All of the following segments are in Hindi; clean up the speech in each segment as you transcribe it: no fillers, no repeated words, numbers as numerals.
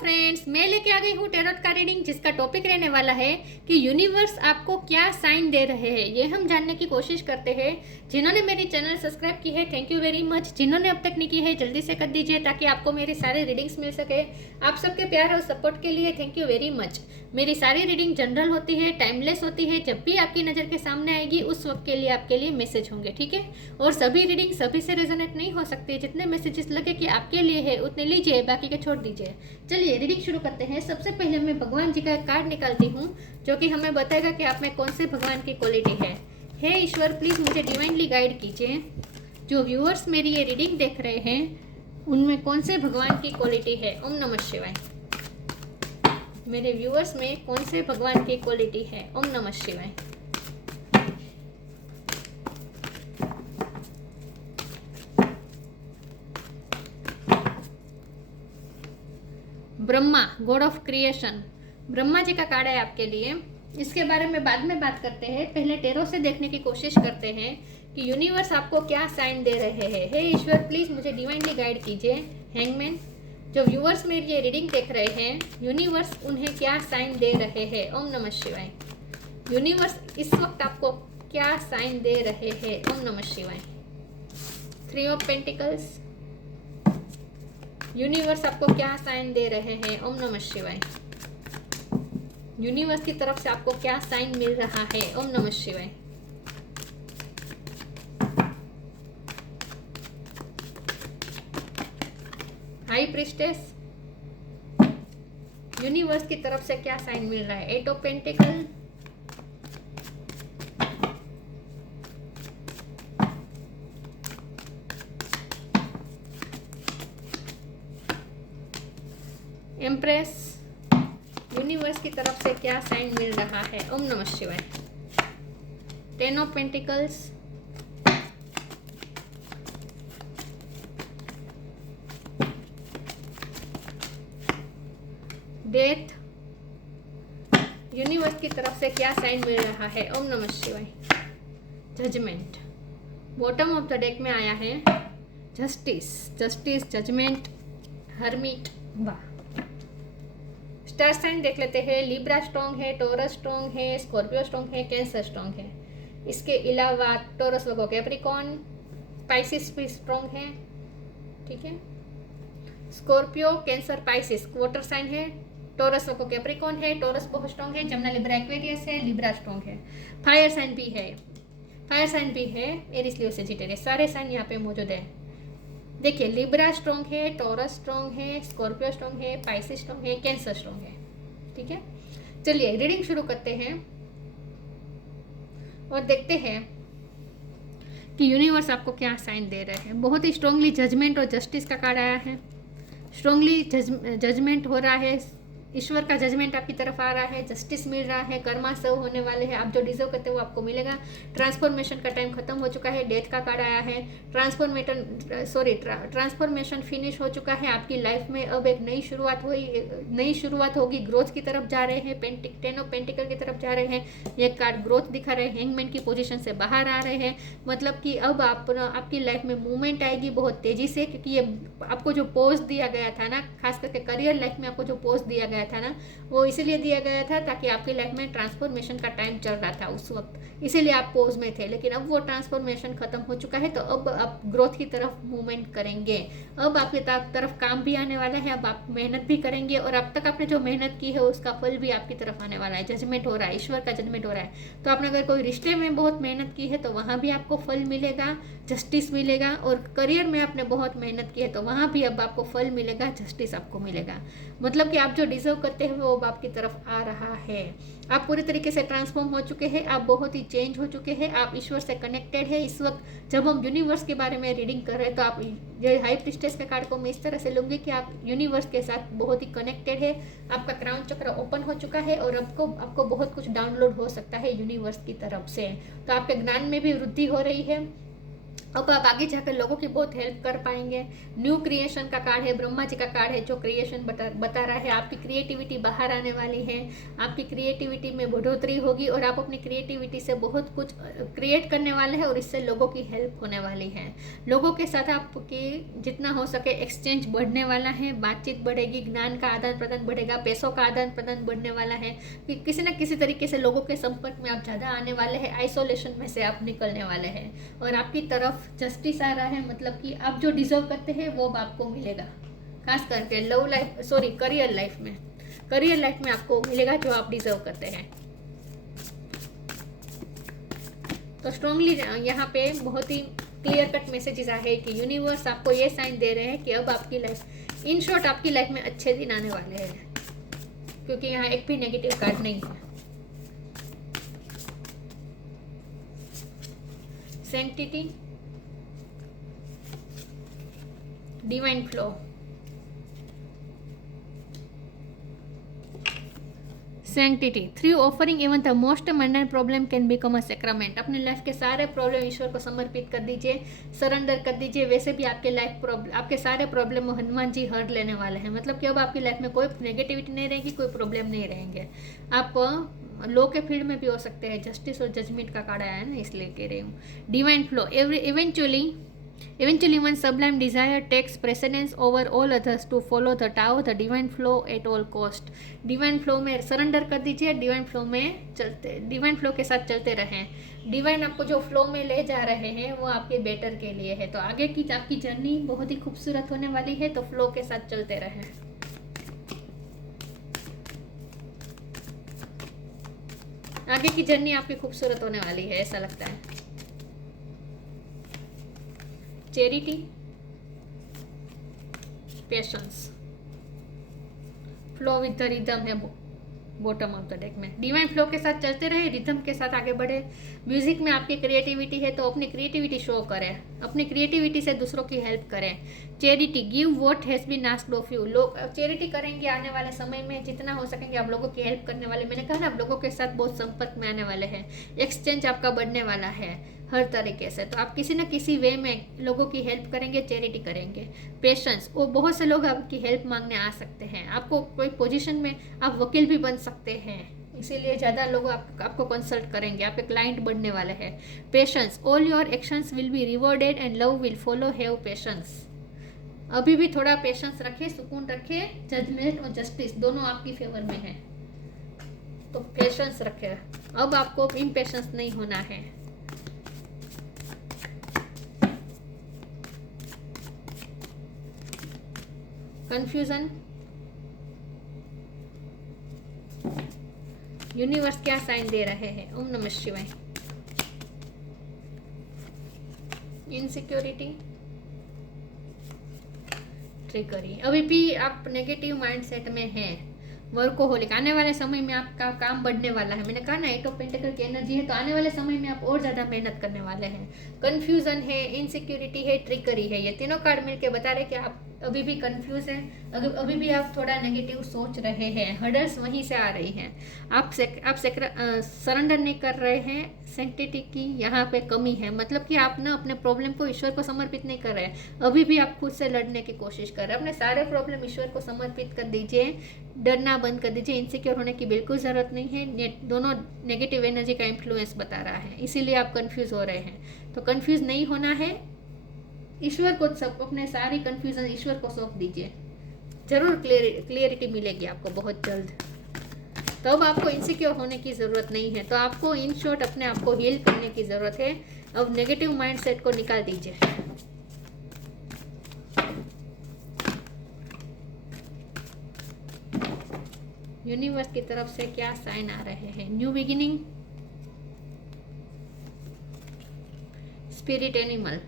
फ्रेंड्स, मैं लेके आ गई हूँ टैरोट का रीडिंग, जिसका टॉपिक रहने वाला है कि यूनिवर्स आपको क्या साइन दे रहे हैं। ये हम जानने की कोशिश करते हैं। जिन्होंने मेरी चैनल सब्सक्राइब की है, थैंक यू वेरी मच। जिन्होंने अब तक नहीं की है, जल्दी से कर दीजिए ताकि आपको मेरी सारी रीडिंग्स मिल सके। आप सबके प्यार और सपोर्ट के लिए थैंक यू वेरी मच। मेरी सारी रीडिंग जनरल होती है, टाइमलेस होती है। जब भी आपकी नज़र के सामने आएगी उस वक्त के लिए आपके लिए मैसेज होंगे, ठीक है। और सभी रीडिंग सभी से रेजोनेट नहीं हो सकती। जितने मैसेजेस लगे कि आपके लिए है उतने लीजिए, बाकी के छोड़ दीजिए। चलिए रीडिंग शुरू करते हैं। सबसे पहले मैं भगवान जी का एक कार्ड निकालती हूँ जो कि हमें बताएगा कि आप में कौन से भगवान की क्वालिटी है। हे ईश्वर, प्लीज़ मुझे डिवाइनली गाइड कीजिए। जो व्यूअर्स मेरी ये रीडिंग देख रहे हैं उनमें कौन से भगवान की क्वालिटी है। ओम नमः शिवाय। मेरे व्यूअर्स में कौन से भगवान की क्वालिटी है। ओम नमः शिवाय। Brahma, god of creation, Brahma ji का कार्ड है आपके लिए। इसके बारे में बाद में बात करते हैं, पहले टेरो से देखने की कोशिश करते हैं कि यूनिवर्स आपको क्या साइन दे रहे हैं। हे ईश्वर, प्लीज़ मुझे डिवाइनली गाइड कीजिए। हैंगमैन, जो व्यूअर्स मेरी ये रीडिंग देख रहे हैं, यूनिवर्स उन्हें क्या साइन दे रहे हैं। ओम नमः शिवाय। यूनिवर्स इस वक्त आपको क्या साइन दे रहे हैं। ओम नमः शिवाय। 3 ऑफ पेंटिकल्स, यूनिवर्स आपको क्या साइन दे रहे हैं। ओम नमः शिवाय। यूनिवर्स की तरफ से आपको क्या साइन मिल रहा है। ओम नमः शिवाय। हाई प्रिस्टेस, यूनिवर्स की तरफ से क्या साइन मिल रहा है। 8 ऑफ पेंटिकल, एम्प्रेस, यूनिवर्स की तरफ से क्या साइन मिल रहा है। ओम नमः शिवाय। 10 ऑफ पेंटिकल्स, डेथ, यूनिवर्स की तरफ से क्या साइन मिल रहा है। ओम नमः शिवाय। Judgement, bottom of the deck में आया है जस्टिस, जस्टिस, जजमेंट, हर्मिट। वाह। स्टार साइन देख लेते हैं। लिब्रा स्ट्रॉन्ग है, टोरस स्ट्रॉन्ग है, स्कॉर्पियो स्ट्रॉन्ग है, कैंसर स्ट्रॉन्ग है। इसके अलावा टोरस लोगों कैप्रिकॉन, पाइसिस भी स्ट्रॉन्ग है, ठीक है। Scorpio, Cancer, Pisces water sign है। टोरस लोगों कैप्रिकॉन है, टोरस बहुत स्ट्रॉन्ग है। जमुना लिब्रा एक्वेरियस है, लिब्रा स्ट्रॉन्ग है। फायर साइन भी है, फायर साइन भी है। एरिस, लियो, सजिटेरियस, सारे साइन यहाँ पे मौजूद है। देखिए, लिब्रा स्ट्रॉन्ग है, टॉरस स्ट्रॉन्ग है, स्कॉर्पियो स्ट्रॉन्ग है, पाइसिस स्ट्रॉन्ग है, कैंसर स्ट्रॉन्ग है, ठीक है। चलिए रीडिंग शुरू करते हैं और देखते हैं कि यूनिवर्स आपको क्या साइन दे रहे हैं। बहुत ही स्ट्रांगली जजमेंट और जस्टिस का कार्ड आया है। स्ट्रांगली जजमेंट हो रहा है, ईश्वर का जजमेंट आपकी तरफ आ रहा है, जस्टिस मिल रहा है, कर्मा सर्व होने वाले हैं। आप जो डिजर्व करते हो वो आपको मिलेगा। ट्रांसफॉर्मेशन का टाइम खत्म हो चुका है। डेथ का कार्ड आया है। ट्रांसफॉर्मेशन फिनिश हो चुका है। आपकी लाइफ में अब एक नई शुरुआत होगी। ग्रोथ की तरफ जा रहे हैं। 10 ऑफ पेंटिकल की तरफ जा रहे हैं। ये कार्ड ग्रोथ दिखा रहे हैं। हैंगमैन की पोजीशन से बाहर आ रहे हैं, मतलब कि अब आपकी लाइफ में मूवमेंट आएगी बहुत तेजी से, क्योंकि ये आपको जो पोज दिया गया था ना, खास करके करियर लाइफ में आपको जो पोज दिया गया था ना, वो इसीलिए दिया गया था ताकि आपकी लाइफ में ट्रांसफॉर्मेशन का टाइम चल रहा था उस वक्त, इसीलिए आप पोज में थे। लेकिन अब वो ट्रांसफॉर्मेशन खत्म हो चुका है, तो अब आप ग्रोथ की तरफ मूवमेंट करेंगे। अब आपकी तरफ काम भी आने वाला है। अब आप मेहनत भी करेंगे और अब तक आपने जो मेहनत की है उसका फल भी आपकी तरफ आने वाला है। जजमेंट हो रहा है, ईश्वर का जजमेंट हो रहा है। तो आपने अगर कोई रिश्ते में बहुत मेहनत की है तो वहाँ भी आपको फल मिलेगा, जस्टिस मिलेगा। और करियर में आपने बहुत मेहनत की है तो वहाँ भी अब आपको फल मिलेगा, जस्टिस आपको मिलेगा। मतलब कि आप जो डिजर्व करते हैं वो अब आपकी तरफ आ रहा है। आप पूरी तरीके से ट्रांसफॉर्म हो चुके हैं, आप बहुत ही चेंज हो चुके हैं, आप ईश्वर से कनेक्टेड है। इस वक्त जब हम यूनिवर्स के बारे में रीडिंग कर रहे हैं तो आप ये हाई प्रिस्टेस के कार्ड को मैं इस तरह से लूँगी कि आप यूनिवर्स के साथ बहुत ही कनेक्टेड है। आपका क्राउन चक्र ओपन हो चुका है और आपको बहुत कुछ डाउनलोड हो सकता है यूनिवर्स की तरफ से। तो आपके ज्ञान में भी वृद्धि हो रही है, अब आप आगे जाकर लोगों की बहुत हेल्प कर पाएंगे। न्यू क्रिएशन का कार्ड है, ब्रह्मा जी का कार्ड है जो क्रिएशन बता रहा है। आपकी क्रिएटिविटी बाहर आने वाली है, आपकी क्रिएटिविटी में बढ़ोतरी होगी और आप अपनी क्रिएटिविटी से बहुत कुछ क्रिएट करने वाले हैं और इससे लोगों की हेल्प होने वाली है। लोगों के साथ आपकी जितना हो सके एक्सचेंज बढ़ने वाला है, बातचीत बढ़ेगी, ज्ञान का आदान प्रदान बढ़ेगा, पैसों का आदान प्रदान बढ़ने वाला है कि किसी न किसी तरीके से लोगों के संपर्क में आप ज़्यादा आने वाले हैं, आइसोलेशन में से आप निकलने वाले हैं और आपकी तरफ जस्टिस आ रहा है। मतलब कि आप जो डिजर्व करते हैं वो आपको मिलेगा, खास करके करियर लाइफ में आपको मिलेगा जो आप डिजर्व करते हैं। तो स्ट्रांगली यहाँ पे बहुत ही क्लियर कट मैसेजेस आए कि यूनिवर्स आपको ये साइन दे रहे हैं कि अब आपकी लाइफ, इन शॉर्ट आपकी लाइफ में अच्छे दिन आने वाले हैं, क्योंकि यहाँ एक भी नेगेटिव कार्ड नहीं है। सेंटिटी, divine flow, sanctity, through offering even the most Mandan problem can become a sacrament. अपने लाइफ के सारे प्रॉब्लम ईश्वर को समर्पित कर दीजिए, सरेंडर कर दीजिए। वैसे भी आपके सारे प्रॉब्लम हनुमान जी हर लेने वाले हैं। मतलब कि अब आपकी लाइफ में कोई नेगेटिविटी नहीं रहेगी, कोई प्रॉब्लम नहीं रहेंगे। आप लॉ के फील्ड में भी हो सकते हैं, जस्टिस और जजमेंट का कार्ड आया है ना, इसलिए कह रही हूँ। Divine flow, Eventually, one sublime desire takes precedence over all others to follow the Tao, the divine flow at all cost. Divine flow में सरेंडर कर दीजिए, डिवाइन फ्लो के साथ चलते रहें। डिवाइन आपको जो फ्लो में ले जा रहे हैं वो आपके बेटर के लिए है। तो आगे की आपकी जर्नी बहुत ही खूबसूरत होने वाली है, तो फ्लो के साथ चलते रहें। आगे की जर्नी आपकी खूबसूरत होने वाली है, ऐसा लगता है। Charity, patience, flow with the rhythm है बॉटम ऑफ द डेक में। डिवाइन फ्लो के साथ चलते रहे, रिदम के साथ आगे बढ़े। म्यूजिक में आपकी क्रिएटिविटी है तो अपनी क्रिएटिविटी शो करें, अपनी क्रिएटिविटी से दूसरों की हेल्प करें। Charity, give what has been asked of you. लोग चैरिटी करेंगे आने वाले समय में, जितना हो सकेंगे आप लोगों की हेल्प करने वाले। मैंने कहा ना, आप लोगों के साथ बहुत संपर्क में आने वाले हैं, एक्सचेंज आपका बढ़ने वाला है हर तरीके से। तो आप किसी न किसी वे में लोगों की हेल्प करेंगे, चैरिटी करेंगे। पेशेंस, वो बहुत से लोग आपकी हेल्प मांगने आ सकते हैं। आपको कोई पोजीशन में आप वकील भी बन सकते हैं, इसीलिए ज़्यादा लोग आपको कंसल्ट करेंगे, आपके क्लाइंट बनने वाले हैं। Patience, all your actions will be rewarded and love will follow, have patience. अभी भी थोड़ा पेशेंस रखें, सुकून रखें। जजमेंट और जस्टिस दोनों आपकी फेवर में है, तो पेशेंस रखें। अब आपको इम्पेशेंस नहीं होना है। कंफ्यूजन, यूनिवर्स क्या साइन दे रहे हैं? ओम नमः शिवाय। इनसिक्योरिटी, ट्रिकरी, अभी भी आप नेगेटिव माइंडसेट में हैं। वर्कोहोलिक, आने वाले समय में आपका काम बढ़ने वाला है। मैंने कहा ना, 8 ऑफ पेंटिकल की एनर्जी है, तो आने वाले समय में आप और ज़्यादा मेहनत करने वाले हैं। कंफ्यूजन है, इनसिक्योरिटी है, ट्रिकरी है। ये तीनों कार्ड मिलके बता रहे कि आप अभी भी कंफ्यूज हैं, अभी भी आप थोड़ा नेगेटिव सोच रहे हैं, हर्डल्स वहीं से आ रही हैं। आप सरेंडर नहीं कर रहे हैं। सेंटिटी की यहाँ पे कमी है, मतलब कि आप ना अपने प्रॉब्लम को ईश्वर को समर्पित नहीं कर रहे हैं। अभी भी आप खुद से लड़ने की कोशिश कर रहे हैं। अपने सारे प्रॉब्लम ईश्वर को समर्पित कर दीजिए, डरना बंद कर दीजिए। इनसिक्योर होने की बिल्कुल ज़रूरत नहीं है। दोनों नेगेटिव एनर्जी का इन्फ्लुएंस बता रहा है, इसीलिए आप कंफ्यूज हो रहे हैं। तो कंफ्यूज नहीं होना है, ईश्वर को सब अपने सारी कंफ्यूजन ईश्वर को सौंप दीजिए, जरूर क्लियरिटी मिलेगी आपको बहुत जल्द। तो अब आपको इनसिक्योर होने की ज़रूरत नहीं है, तो आपको इन शॉर्ट अपने आप को हील करने की ज़रूरत है। अब नेगेटिव माइंडसेट को निकाल दीजिए। यूनिवर्स की तरफ से क्या साइन आ रहे हैं? New beginning, spirit animal,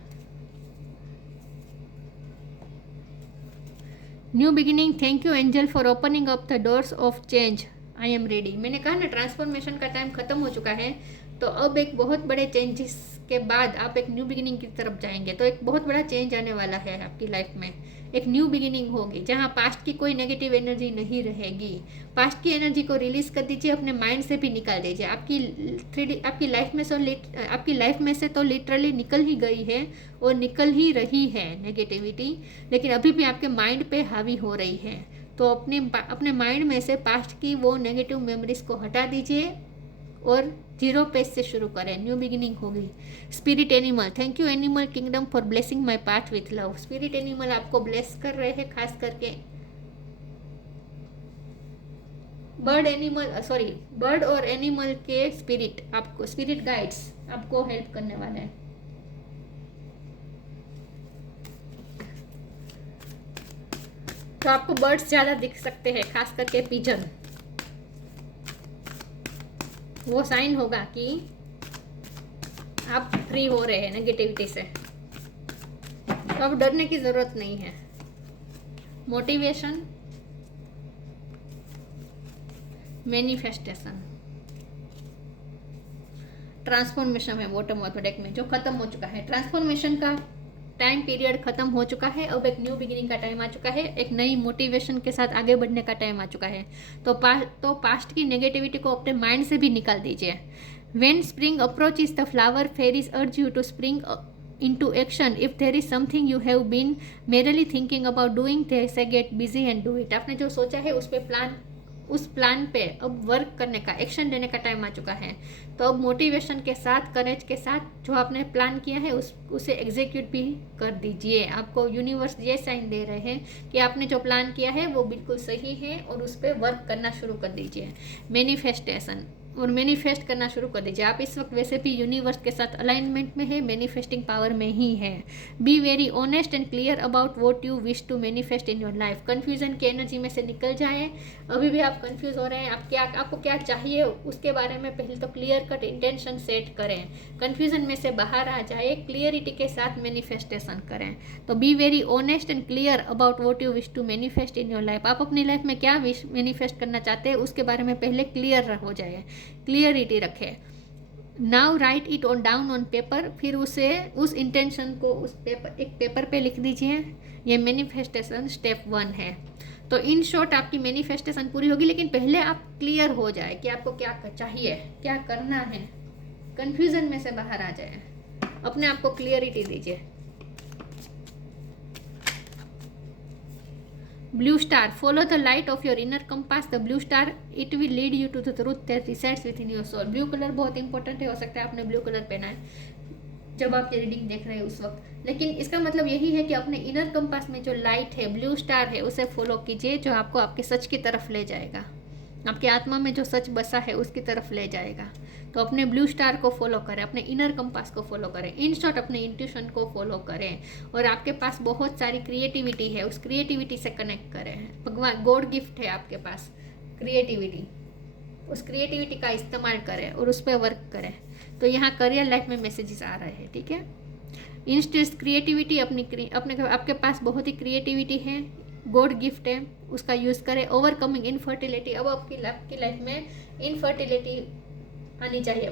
new beginning, thank you angel for opening up the doors of change, I am ready. मैंने कहा ना, ट्रांसफॉर्मेशन का टाइम खत्म हो चुका है, तो अब एक बहुत बड़े चेंजेस के बाद आप एक न्यू बिगिनिंग की तरफ जाएंगे। तो एक बहुत बड़ा चेंज आने वाला है आपकी लाइफ में, एक न्यू बिगिनिंग होगी जहाँ पास्ट की कोई नेगेटिव एनर्जी नहीं रहेगी। पास्ट की एनर्जी को रिलीज कर दीजिए, अपने माइंड से भी निकाल दीजिए। आपकी लाइफ में से तो लिटरली निकल ही गई है और निकल ही रही है नेगेटिविटी, लेकिन अभी भी आपके माइंड पे हावी हो रही है। तो अपने माइंड में से पास्ट की वो नेगेटिव मेमोरीज को हटा दीजिए और 0 पेज से शुरू करें, न्यू बिगिनिंग होगी। Spirit animal, thank you animal kingdom for blessing my path with love. Spirit animal आपको ब्लेस कर रहे हैं, खास करके बर्ड और एनिमल के स्पिरिट, आपको स्पिरिट गाइड्स आपको हेल्प करने वाले हैं। तो आपको बर्ड्स ज्यादा दिख सकते हैं, खास करके पिजन। वो साइन होगा कि आप फ्री हो रहे हैं नेगेटिविटी से, तो अब डरने की जरूरत नहीं है। मोटिवेशन, मैनिफेस्टेशन, ट्रांसफॉर्मेशन है बॉटम ऑफ द डेक में, जो खत्म हो चुका है। ट्रांसफॉर्मेशन का टाइम पीरियड खत्म हो चुका है, अब एक न्यू बिगिनिंग का टाइम आ चुका है, एक नई मोटिवेशन के साथ आगे बढ़ने का टाइम आ चुका है। तो पास्ट की नेगेटिविटी को अपने माइंड से भी निकाल दीजिए। When spring approaches the flower fairies urge you to spring into action. If there is something you have been merely thinking about doing, they say get busy and do it. आपने जो सोचा है उस प्लान पे अब वर्क करने का, एक्शन लेने का टाइम आ चुका है। तो अब मोटिवेशन के साथ, करेज के साथ जो आपने प्लान किया है उसे एग्जीक्यूट भी कर दीजिए। आपको यूनिवर्स ये साइन दे रहे हैं कि आपने जो प्लान किया है वो बिल्कुल सही है और उस पर वर्क करना शुरू कर दीजिए। मैनिफेस्टेशन, और मैनिफेस्ट करना शुरू कर दीजिए। आप इस वक्त वैसे भी यूनिवर्स के साथ अलाइनमेंट में है, मैनिफेस्टिंग पावर में ही है। Be very honest and clear about what you wish to manifest in your life. Confusion की एनर्जी में से निकल जाए। अभी भी आप कंफ्यूज हो रहे हैं, आपको क्या चाहिए उसके बारे में पहले तो क्लियर कट इंटेंशन सेट करें। कन्फ्यूजन में से बाहर आ जाए, क्लियरिटी के साथ मैनिफेस्टेशन करें। तो be very honest and clear about what you wish to manifest in your life. आप अपनी लाइफ में क्या विश मैनिफेस्ट करना चाहते हैं उसके बारे में पहले क्लियर हो जाए, क्लियरिटी रखे। Now right it on down on paper, फिर उस इंटेंशन को एक पेपर पे लिख दीजिए। ये मैनिफेस्टेशन स्टेप 1 है। तो इन शॉर्ट आपकी मैनिफेस्टेशन पूरी होगी, लेकिन पहले आप क्लियर हो जाए कि आपको क्या चाहिए, क्या करना है। कंफ्यूजन में से बाहर आ जाए, अपने आप को क्लियरिटी दीजिए। Blue star, follow the light of your inner compass. The blue star it will lead you to the truth that resides within your soul. Blue colour बहुत इंपॉर्टेंट है, हो सकता है आपने ब्लू कलर पहना है जब आप ये रीडिंग देख रहे हैं उस वक्त, लेकिन इसका मतलब यही है कि अपने इनर कंपास में जो लाइट है, ब्लू स्टार है, उसे फॉलो कीजिए, जो आपको आपके सच की तरफ ले जाएगा, आपके आत्मा में जो सच बसा है उसकी तरफ ले जाएगा। तो अपने ब्लू स्टार को फॉलो करें, अपने इनर कंपास को फॉलो करें, इन शॉर्ट अपने इंट्यूशन को फॉलो करें। और आपके पास बहुत सारी क्रिएटिविटी है, उस क्रिएटिविटी से कनेक्ट करें। भगवान गॉड गिफ्ट है आपके पास क्रिएटिविटी, उस क्रिएटिविटी का इस्तेमाल करें और उस पर वर्क करें। तो यहाँ करियर लाइफ में मैसेजेस आ रहे हैं, ठीक है। इंस्टेंट क्रिएटिविटी आपके पास बहुत ही क्रिएटिविटी है, गॉड गिफ्ट है, उसका यूज़ करें। ओवरकमिंग इनफर्टिलिटी, अब आपकी लाइफ में इनफर्टिलिटी आनी चाहिए,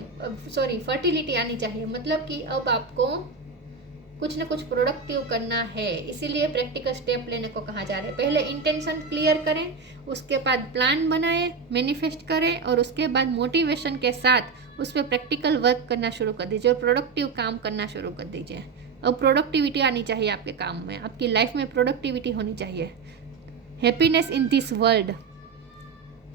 फर्टिलिटी आनी चाहिए। मतलब कि अब आपको कुछ ना कुछ प्रोडक्टिव करना है, इसीलिए प्रैक्टिकल स्टेप लेने को कहा जा रहा है। पहले इंटेंशन क्लियर करें, उसके बाद प्लान बनाएं, मैनिफेस्ट करें और उसके बाद मोटिवेशन के साथ उस पर प्रैक्टिकल वर्क करना शुरू कर दीजिए और प्रोडक्टिव काम करना शुरू कर दीजिए। अब प्रोडक्टिविटी आनी चाहिए आपके काम में, आपकी लाइफ में प्रोडक्टिविटी होनी चाहिए। हैप्पीनेस इन दिस वर्ल्ड,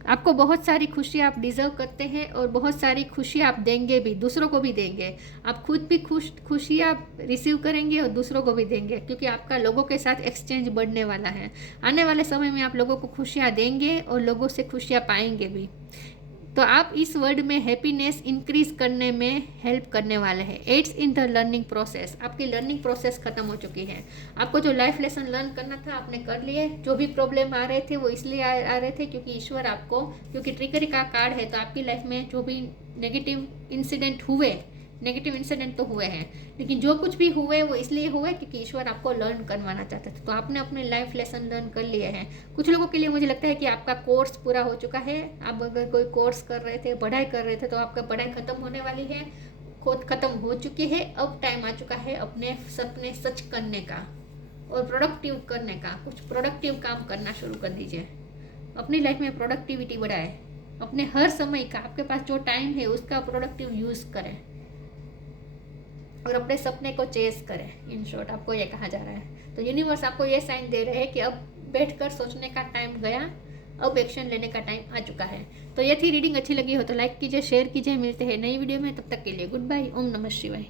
आपको बहुत सारी खुशियाँ आप डिज़र्व करते हैं और बहुत सारी खुशियाँ आप देंगे भी, दूसरों को भी देंगे। आप खुद भी खुशियाँ रिसीव करेंगे और दूसरों को भी देंगे, क्योंकि आपका लोगों के साथ एक्सचेंज बढ़ने वाला है। आने वाले समय में आप लोगों को खुशियाँ देंगे और लोगों से खुशियाँ पाएंगे भी। तो आप इस वर्ल्ड में हैप्पीनेस इंक्रीज करने में हेल्प करने वाले हैं। Aids in the learning process, आपकी लर्निंग प्रोसेस खत्म हो चुकी है। आपको जो लाइफ लेसन लर्न करना था आपने कर लिए। जो भी प्रॉब्लम आ रहे थे वो इसलिए आ रहे थे क्योंकि ईश्वर आपको, क्योंकि ट्रिकरी का कार्ड है, तो आपकी लाइफ में जो भी नेगेटिव इंसिडेंट हुए नेगेटिव इंसिडेंट तो हुए हैं, लेकिन जो कुछ भी हुए वो इसलिए हुए क्योंकि ईश्वर आपको लर्न करवाना चाहते थे। तो आपने अपने लाइफ लेसन लर्न कर लिए हैं। कुछ लोगों के लिए मुझे लगता है कि आपका कोर्स पूरा हो चुका है। आप अगर कोई कोर्स कर रहे थे, पढ़ाई कर रहे थे, तो आपका पढ़ाई खत्म होने वाली है, खुद खत्म हो चुकी है। अब टाइम आ चुका है अपने सपने सच करने का और प्रोडक्टिव करने का। कुछ प्रोडक्टिव काम करना शुरू कर दीजिए, अपनी लाइफ में प्रोडक्टिविटी बढ़ाए, अपने हर समय का, आपके पास जो टाइम है उसका प्रोडक्टिव यूज़ करें और अपने सपने को चेस करें। इन शॉर्ट आपको ये कहा जा रहा है। तो यूनिवर्स आपको ये साइन दे रहे हैं कि अब बैठकर सोचने का टाइम गया, अब एक्शन लेने का टाइम आ चुका है। तो ये थी रीडिंग। अच्छी लगी हो तो लाइक कीजिए, शेयर कीजिए। मिलते हैं नई वीडियो में, तब तक के लिए गुड बाय। ओम नमः शिवाय।